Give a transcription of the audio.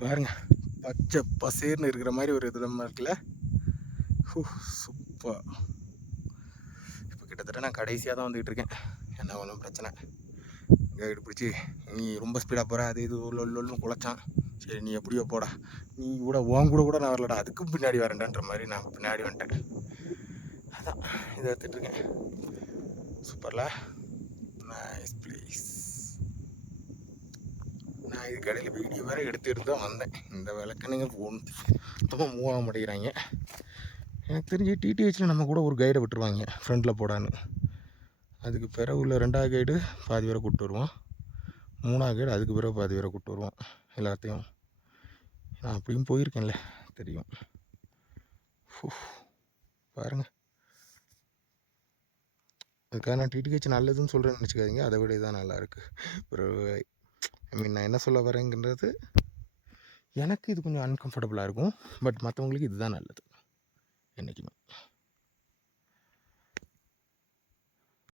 பாருங்க, பச்சை பசேர்னு இருக்கிற மாதிரி ஒரு இதமாக இருக்குல்ல. சூப்பர். இப்போ கிட்டத்தட்ட நான் கடைசியாக தான் வந்துக்கிட்டு இருக்கேன். என்ன ஒன்றும் பிரச்சனை கைடு பிடிச்சி நீ ரொம்ப ஸ்பீடாக போகிற அது இது லொல்லுன்னு குலைச்சான். சரி நீ எப்படியோ போடா, நீ கூட உன் கூட நான் வரலடா, அதுக்கும் பின்னாடி வரேன்டான்ற மாதிரி நான் பின்னாடி வந்துட்டேன். அதான் இதை எடுத்துகிட்ருக்கேன். சூப்பர்ல, நைஸ் ப்ளேஸ். நான் இது கடையில் வீடியோ வேறு எடுத்துகிட்டு தான் வந்தேன். இந்த விளக்கணுங்க சுத்தமாக மூவ் ஆக மாட்டேங்கிறாங்க. எனக்கு தெரிஞ்சு டிடிஹெச்சில் நம்ம கூட ஒரு கைடை விட்டுருவாங்க ஃப்ரெண்டில் போடான்னு. அதுக்கு பிறகு உள்ள 2வது கைடு பாதி பேரை கூப்பிட்டு வருவோம், 3வது கைடு அதுக்கு பிறகு பாதி பேரை கூப்பிட்டு வருவோம். எல்லாத்தையும் நான் அப்படியும் போயிருக்கேன்ல, தெரியும். பாருங்கள், அதுக்காக நான் டிடிஹெச் நல்லதுன்னு சொல்கிறேன்னு நினச்சிக்காதீங்க. அதை விட இதுதான் நல்லாயிருக்கு. ஒரு நான் என்ன சொல்ல வரேங்கிறது, எனக்கு இது கொஞ்சம் அன்கம்ஃபர்டபுளாக இருக்கும். பட் மற்றவங்களுக்கு இதுதான் நல்லது என்றைக்குமே.